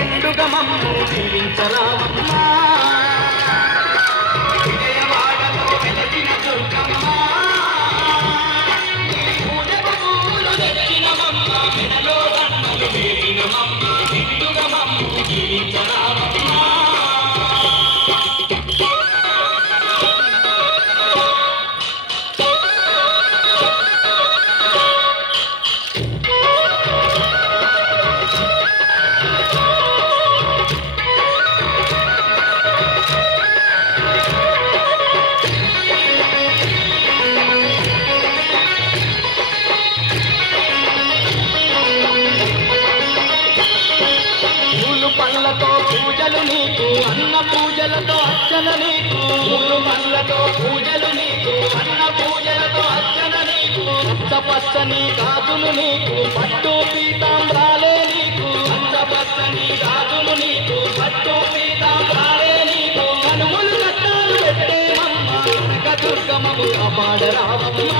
నిండుగా మమ్ము దీవించరామమ్మ విజయవాడలో వెలసిన దుర్గమ్మ నీ పూజకు పూలు తెచ్చినమమ్మ మెడలో దండలు వేసినమమ్మ నిండుగా మమ్ము దీవించరామమ్మ పళ్ళతో పూజలు నీకు అన్న పూజలతో అర్చన నీకు పూలు పళ్ళతో పూజలు నీకు అన్న పూజలతో అర్చన నీకు పచ్చని గాజులు నీకు పట్టు పీతాంబ్రాలే నీకు పచ్చని గాజులు నీకు పట్టు పీతాంబ్రాలే నీకు కనుములు కట్టాలు పెట్టేమమ్మ కనక దుర్గమ్మకు కాపాడరామమ్మ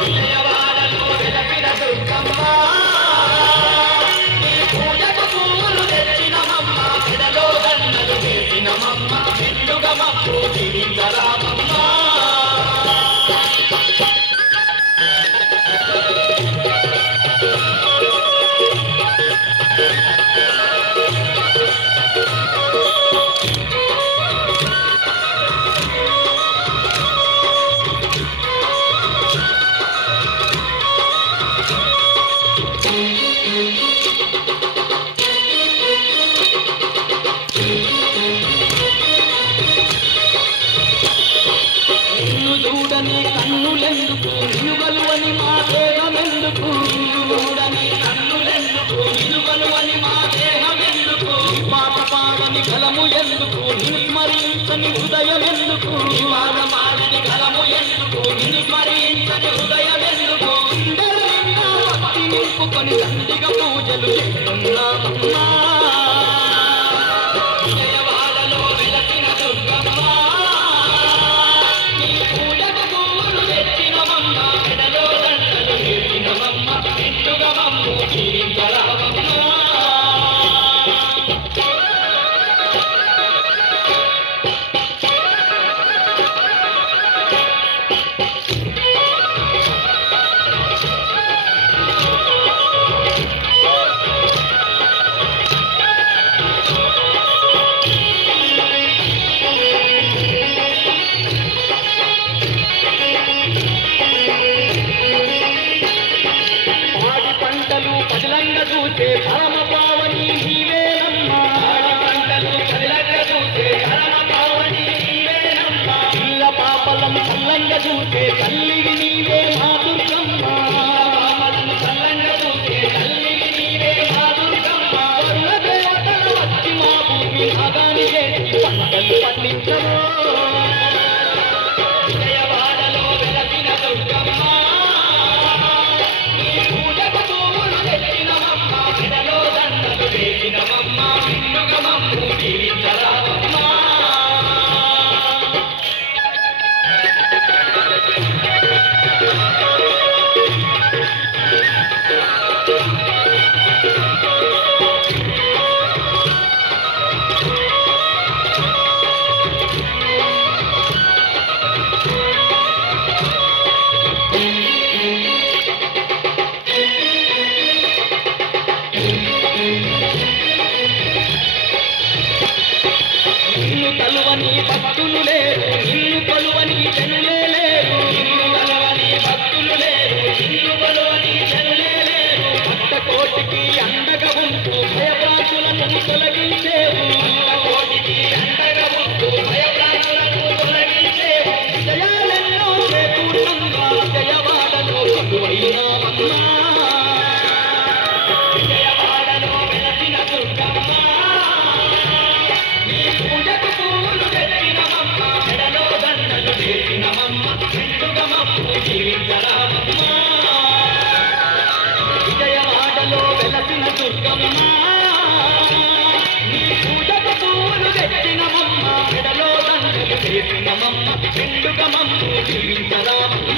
విజయవాడలో వెలసిన దుర్గమ్మ నిండుగా మమ్ము దీవించరామమ్మ చూడని కన్నులెందుకు నిలువలు అని మా దేహమెందుకు చూడని కన్నులెందుకు నిలువలు అని మా దేహమెందుకు పాట పాడని గలము ఎందుకు నిస్మరించని హృదయం ఎందుకు పాట పాడని గలము ఎందుకు నిస్మరించని హృదయం ఎందుకు భక్తి నింపుకొని దండిగా పూజలు చేస్తున్నామమ్మా విజయవాడలో వెలసిన దుర్గమ్మ చూసే పరమ పావని నీవేనమ్మ పంటలు చల్లంగ చూసే పరమ పావని నీవేనమ్మ పిల్ల పాపలను చల్లంగ చూసే తల్లివి నీవే మా దుర్గమ్మ పాపలను చల్లంగ చూసే తల్లివి నీవే మా దుర్గమ్మ వరుణ దేవతలు వచ్చి మా భూమి అగాని చేసి పంటలు పండించరు విజయవాడలో వెలసిన దుర్గమ్మ కలువని భక్తులు లేరు నిన్ను కొలువని జనులే లేరు నిన్ను కలవని భక్తులు లేరు నిన్ను కొలువని జనులే లేరు భక్త కోటికి అండగా ఉంటూ భయభ్రాంతులను తొలగించేవు భక్త కోటికి అండగా ఉంటూ భయభ్రాంతులను తొలగించేవు జయాలెన్నో చేకూర్చంగా విజయవాడలో కొలువైనామమ్మా విజయవాడలో వెలసిన దుర్గమ్మ విజయవాడలో వెలసిన దుర్గమ్మ నీ పూజకు పూలు తెచ్చినమమ్మ మెడలో దండలు వేసినమమ్మ నిండుగా మమ్ము దీవించరామమ్మ